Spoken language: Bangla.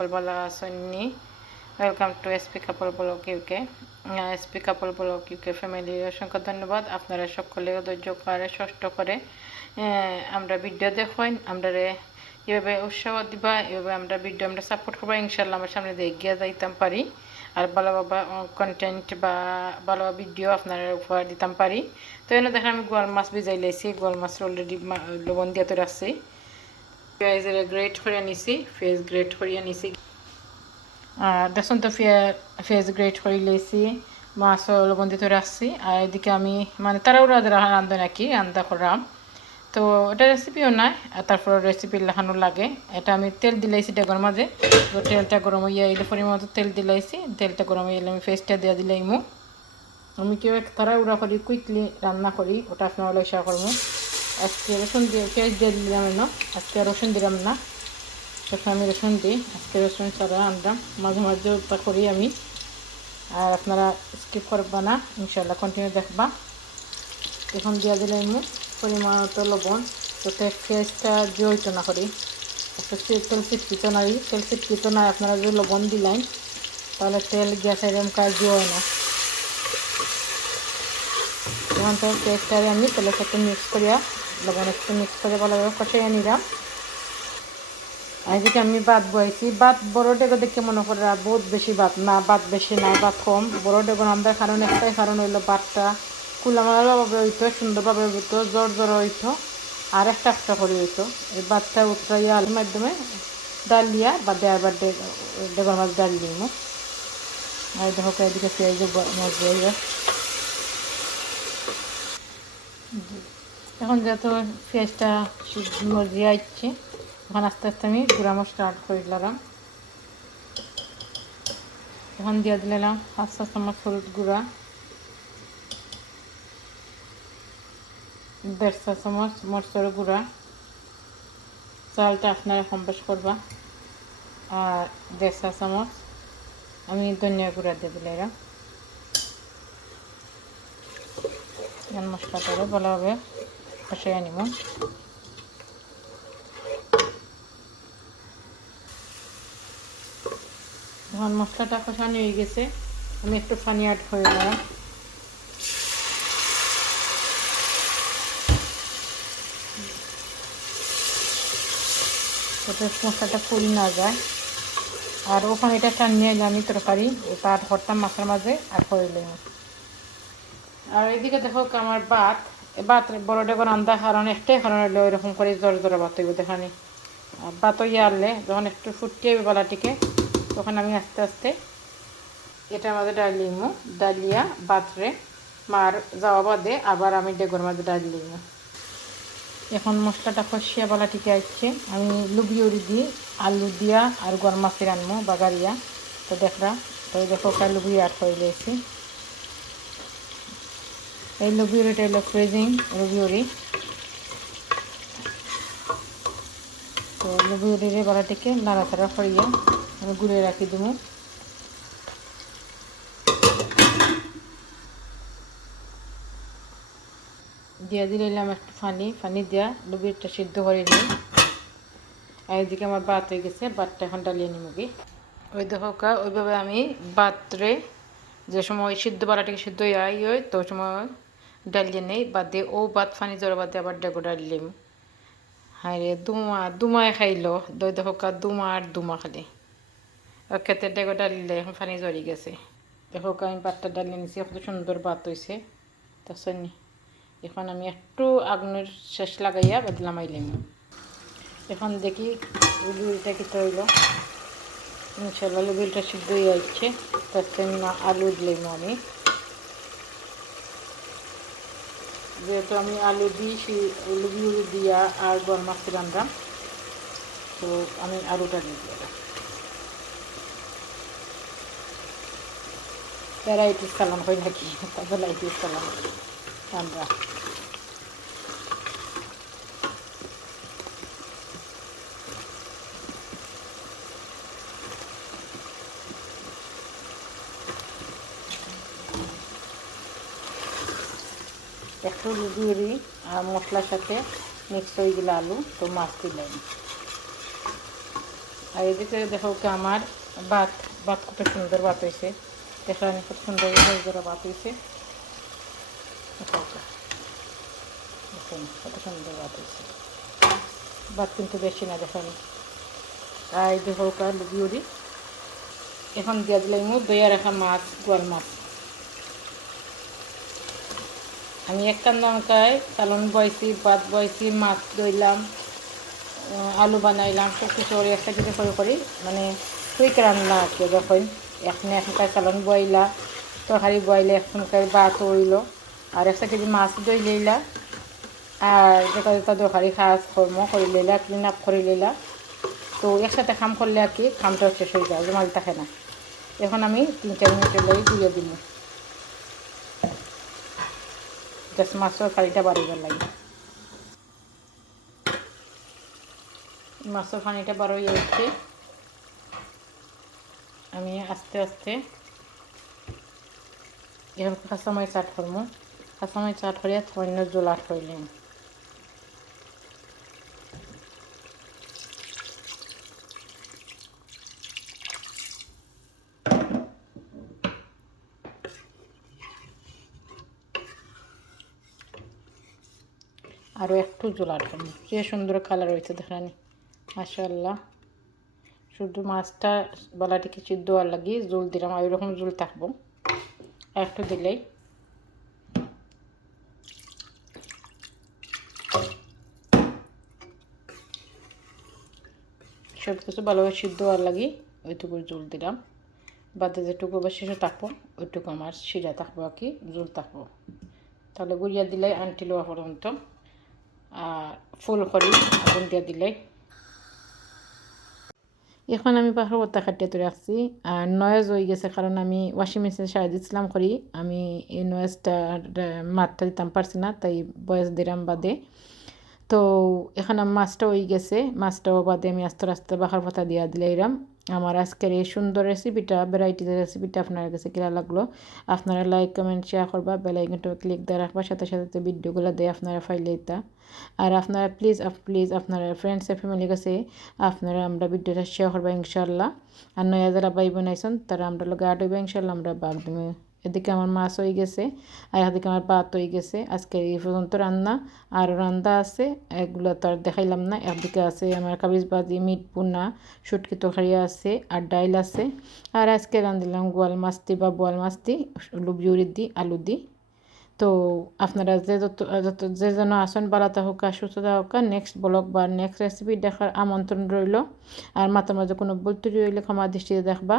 সকল ভালো আসেননি welcome to SP couple blog UK SP couple blog UK family অসংখ্য ধন্যবাদ। আপনারা সকলে ধৈর্য করে ষষ্ঠ করে আমরা ভিডিও দেখেন আমরা এভাবে উৎসাহ দিবা, এভাবে আমরা ভিডিও আমরা সাপোর্ট করব। ইনশাল্লাহ আমরা সামনে এগিয়ে যাইতাম পারি। আর ভালো ভালো কন্টেন্ট বা ভালো ভিডিও আপনারা উপহার দিতাম পারি। তো এনে দেখেন আমি গোয়াল মাছ ভিজাই লাইছি, গোয়াল মাছ অলরেডি লবণ দিয়ে তো রাখছি পেঁয়াজের গ্রেট করে নিছি পেঁয়াজ গ্রেট করিয়া নিছি। আর দেখুন তো পেঁয়াজ গ্রেট করে লইছি মাছ লবণ দিয়ে তো রাখছি, আর এদিকে আমি মানে তারাও রান্ধে নাকি, রান্না করলাম তো এটা রেসিপিও নাই, আর তারপর রেসিপি লেখানো লাগে। এটা আমি তেল দিলাইছি ডেগর মাঝে তেলটা গরম হইয়া এলে পরিমাণ তেল দিলাইছি তেলটা গরম হয়ে আমি ফেসটা দিয়ে দিলাইমু। আমি কেউ তারা উড়া করি কুইকলি রান্না করি, ওটা আপনার ইচ্ছা করব আজকে রসুন দিয়ে, পেঁয়াজ দিয়ে দিলাম না আজকে রসুন দিলাম না। তখন আমি রসুন দিই। আজকে রসুন ছাড়া আনলাম মাঝে মাঝে ওটা করি আমি। আর আপনারা স্কিপ করবা না। ইনশাল্লাহ কন্টিনিউ দেখবা। এখন দিয়ে দিলাম পরিমাণ মতো লবণ যাতে পেঁয়াজটা জড়িত না করি। সে- তেল চিটকিত নাই। তেল চিটকিত নাই। আপনারা যদি লবণ দিলেন, তাহলে তেল গ্যাসের এরকম কাজ হয় না। এখন তো পেঁয়াজটারে আমি তেলের সাথে মিক্স করিয়া লবণ একটু মিক্স করে ভালোভাবে কষাইয়া নিলাম। এদিকে আমি ভাত বয়েছি। ভাত বড় ডেগো দেখে মনে করে বহুত বেশি ভাত। না, ভাত বেশি না, ভাত কম। বড় ডেগো আমাদের কারণ একটাই কারণ হইল ভাতটা কুলামালাভাবে হইতো, সুন্দরভাবে হইতো জ্বর জ্বর হইতো, আর একটা একটা করে হইতো। এই ভাতটা উতরাইয়া আলুর মাধ্যমে ডাল দিয়া বা দেওয়ার বার ডেগোর মাছ ডাল দিই আর দেখো এদিকে পেঁয়াজ মজা এখন যেহেতু পেঁয়াজটা মজিয়ে আসছে এখন আস্তে আস্তে আমি গুঁড়া মশলা অ্যাড করে দিলাম। এখন দিয়ে দিলাম পাঁচ ছয় চামচ হলুদ গুঁড়া দেড়শো চামচ মরচর গুঁড়া। চালটা আপনারা কম বেশ করবা। আর দেড় চা চামচ আমি ধনিয়া গুঁড়া দিয়ে দিলাম। এখন মশলাটারে ভালোভাবে কষাই আনিব এখন মশলাটা কষানো হয়ে গেছে। আমি একটু পানি অ্যাড করে দিলাম মশলাটা ফুল না যায়। আর ওখানে এটা টানিয়ে আমি তরকারি আট করতাম মাছের মাঝে আর করে আর এইদিকে দেখো আমার ভাত। ভাত বড় ডেগর আন্দা কারণ একটাই কারণ হলো এরকম করে জ্বর জ্বর ভাত হইব দেখানি আর ইয়ে আনলে যখন একটু ফুটিয়ে বেলাটিকে, তখন আমি আস্তে আস্তে এটার মাঝে ডালিমু ডালিয়া, বাতরে মার যাওয়া বাদে আবার আমি ডেগর মাঝে ডালিমু এখন মশলাটা কষিয়া বেলা টিকে আসছে আমি লুবিউরি দিই আলু দিয়া আর গরম মাছের আনব বাগারিয়া। তো দেখরা, তো দেখো কাল লুবি আট হয়ে গেছে। এই লুবিউরিটা হলো ফ্রিজিং লুবিউরি তো লুবিউরির বেলাটিকে নাড়াচাড়া করিয়া আমি গুঁড়ে রাখি দেবো দিয়ে দিলাম একটু পানি পানি দিয়া লুবিরটা সিদ্ধ করে নিই। আর এদিকে আমার ভাত হয়ে গেছে ভাতটা এখন ডালিয়ে নিমুগি ওই দেখো ওইভাবে আমি ভাতরে যে সময় সিদ্ধ বালাটাকে সিদ্ধ আই হয় তো সময় ডালিয়ে নেই, বাদ ও ভাত ফানি জোর বাদ আবার ডেগো ডালিম। হ্যাঁ রে দুমা দুমায় খাইলো দই দেখো দুমা আর দুমা খালি। খেতে ডেগো ডালিলে এখন পানি জড়ি গেছে। দেখো আমি ভাতটা ডালিয়ে নিছি, কত সুন্দর ভাত হয়েছে শুনি এখন আমি একটু আগুনের শেষ লাগাইয়া বদলাম আইলাম এখন দেখি লুবিলটা কি তৈল ইনশাল্লাহ লুবিলটা সিদ্ধ হয়ে যাচ্ছে তার জন্য আলু দিলাম আমি। যেহেতু আমি আলু দিই সেই লুবি উলু দিয়া আর গরম মাছ রান্ধাম। তো আমি আলুটা দিয়ে দিলাম। খালাম সালাম হয় নাকি তারপর লাইটিস খালাম আমরা একটু লুবিউরি আর মশলার সাথে মিক্স হয়ে গেলে আলু, তো মাছ দিলাম আর এদিকে দেখো কি আমার ভাত ভাত কত সুন্দর ভাত হয়েছে। দেখলাম কত সুন্দর হয়ে ধরা ভাত হয়েছে। কত সুন্দর ভাত হয়েছে। ভাত কিন্তু বেশি না দেখুন আর এই দেখো কা লুবিউরি এখন দিয়া দিলাম দইয়া রাখা মাছ, গোয়াল মাছ। আমি এক কান্দামকায় চালন বয়সি ভাত বয়সি মাছ আহ, আলু বানাইলাম সব কিছু করে একটা কিছু করে করি। মানে কুইক রান্না কি যখন। এখন এখনকার চালন বইলা তরকারি বইলে এখনকার ভাত হইল। আর একটা কেজি মাছ দই লইলা আর যেটা যেটা দরকারি কাজ কর্ম করে লইলা ক্লিন আপ করে লইলা। তো একসাথে খাম করলে আর কি খামটা শেষ হয়ে যায় জমাল থাকে না। এখন আমি তিন চার মিনিটের লই দিয়ে দিব। জাস্ট মাছের কারিটা বাড়িবার লাগে। মাছের পানিটা বার উঠছে আমি আস্তে আস্তে এরকম কাঁচামাই চাট করব। কাঁচামাই চাট হরিয়া অন্য জল আট করিলাম। আরও একটু জল আট করব যে সুন্দর কালার হয়েছে দেখানি মাশাল্লাহ শুধু মাছটা বালাটিকে সিদ্ধ আর লাগি জল দিলাম, আর ওইরকম জল থাকব। একটু দিলেই। সব কিছু ভালোভাবে সিদ্ধ আর লাগি ওইটুকু জল দিলাম। বাদে যেটুকু বা শিশু থাকব, ওইটুকু আমার সিরা থাকব আর কি, জল থাকব। তাহলে গুড়িয়া দিলে আনটি লওয়া পর্যন্ত। ফুল করি আগুন দিয়া দিলে। এখন আমি পাহাড় বত্তা কাটিয়ে তো রাখছি আর নয়েজ হয়ে গেছে কারণ আমি ওয়াশিং মেশিনে সারা দিচ্ছিলাম করি আমি এই নয়েজটা মাত্রা দিতাম পারছি না, তাই বয়স দিলাম বাদে। তো, এখানে মাছটা হয়ে গেছে। মাছটাও বাদে আমি আস্তে আস্তে বাখার পাতা দিয়া দিলে এরাম আমার আজকের এই সুন্দর রেসিপিটা ভ্যারাইটিজের রেসিপিটা আপনার কাছে কিরা লাগল? আপনারা লাইক কমেন্ট শেয়ার করবা বেলাইকনটা ক্লিক দিয়ে রাখবা, সাথে সাথে ভিডিওগুলো দিয়ে আপনারা ফাইলে দিতা। আর আপনারা প্লিজ প্লিজ আপনারা ফ্রেন্ডস আর ফ্যামিলির কাছে আপনারা আমরা ভিডিওটা শেয়ার করবা ইনশাল্লাহ আর নয়া যারা ভাই আইসন, তারা আমরা লোক আট ইনশাল্লাহ আমরা বাগদমে এদিকে আমার মাছ হয়ে গেছে আর এদিকে আমার ভাত হয়ে গেছে আজকে এই পর্যন্ত রান্না আর রান্না আছে এগুলো তো আর দেখাইলাম না একদিকে আছে আমার কাবিজ বাজি মিট পুনা শুটকি তরকারি আছে আর ডাইল আছে আর আজকে রান্ধিলাম গোয়াল মাছটি বা বোয়াল মাছটি লুবিউরি দি আলু দি তো আপনারা যে যত যত যে যেন আসন বাড়াতে হোক আর সুস্থতা হোক নেক্সট ব্লগ বা নেক্সট রেসিপি দেখার আমন্ত্রণ রইল আর মাথার মাঝে কোনো বলতে রইলে ক্ষমা দৃষ্টিতে দেখবা